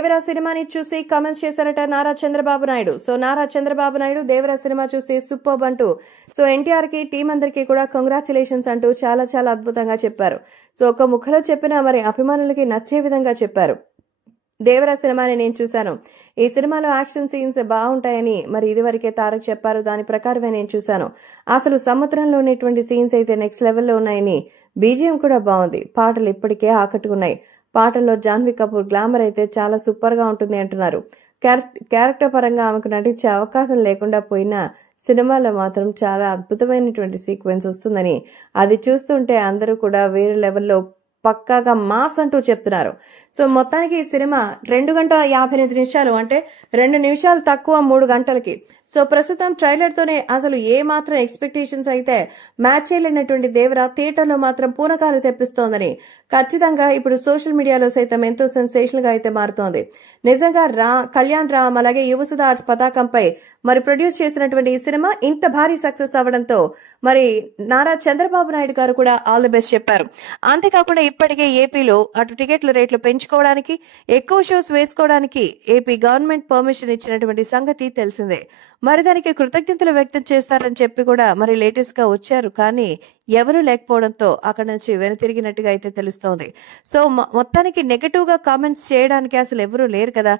దేవరా సినిమాని చూసి కామెంట్స్ చేశారట నారా చంద్రబాబు నాయుడు. సో నారా చంద్రబాబు నాయుడు దేవరా సినిమా చూసి సూపర్బ్ అంటూ సో ఎన్టీఆర్ కి టీం అందరికీ కూడా కంగ్రాచులేషన్స్ అంటూ చాలా చాలా అద్భుతంగా చెప్పారు. సో ఒక ముఖలో చెప్పినా మరి అభిమానులకి నచ్చే విధంగా చెప్పారు. దేవరా సినిమాని నేను చూశాను. ఈ సినిమాలో యాక్షన్ సీన్స్ బాగుంటాయని మరి ఇదివరకే తారక్ చెప్పారు. దాని ప్రకారమే నేను చూశాను. అసలు సముద్రంలో ఉన్నటువంటి సీన్స్ అయితే నెక్స్ట్ లెవెల్లో ఉన్నాయని, బీజిఎం కూడా బాగుంది, పాటలు ఇప్పటికే ఆకట్టుకున్నాయి. పాటల్లో జాన్వీ కపూర్ గ్లామర్ అయితే చాలా సూపర్ గా ఉంటుంది అంటున్నారు. క్యారెక్టర్ పరంగా ఆమెకు నటించే అవకాశం లేకుండా పోయినా సినిమాలో మాత్రం చాలా అద్భుతమైనటువంటి సీక్వెన్స్ వస్తుందని, అది చూస్తుంటే అందరూ కూడా వేరే లెవెల్లో పక్కాగా మాస్ అంటూ చెప్తున్నారు. సో మొత్తానికి ఈ సినిమా 2 గంటల 58 నిమిషాలు, అంటే 2 నిమిషాలు తక్కువ 3 గంటలకి. సో ప్రస్తుతం ట్రైలర్ తోనే అసలు ఏ మాత్రం ఎక్స్పెక్టేషన్స్ అయితే మ్యాచ్ చేయలేనటువంటి దేవరా థియేటర్లో మాత్రం పూనకాలు తెప్పిస్తోందని ఖచ్చితంగా ఇప్పుడు సోషల్ మీడియాలో సైతం ఎంతో సెన్సేషనల్ గా అయితే మారుతోంది. నిజంగా కళ్యాణ్ రామ్ అలాగే యువసుధ ఆర్ట్స్ పతాకంపై మరి ప్రొడ్యూస్ చేసినటువంటి ఈ సినిమా ఇంత భారీ సక్సెస్ అవ్వడంతో మరి నారా చంద్రబాబు నాయుడు గారు కూడా ఆల్ ది బెస్ట్ చెప్పారు. అంతేకాకుండా ఇప్పటికే ఏపీలో అటు టికెట్ల రేట్లు పెంచుకోవడానికి, ఎక్కువ షోస్ వేసుకోవడానికి ఏపీ గవర్నమెంట్ పర్మిషన్ ఇచ్చినటువంటి సంగతి తెలిసిందే. మరి దానికి కృతజ్ఞతలు వ్యక్తం చేస్తారని చెప్పి కూడా మరి లేటెస్ట్ గా వచ్చారు. కానీ ఎవరూ లేకపోవడంతో అక్కడ నుంచి వెనుతిరిగినట్టుగా అయితే తెలుస్తోంది. సో మొత్తానికి నెగటివ్ గా కామెంట్స్ చేయడానికి అసలు ఎవరూ లేరు కదా.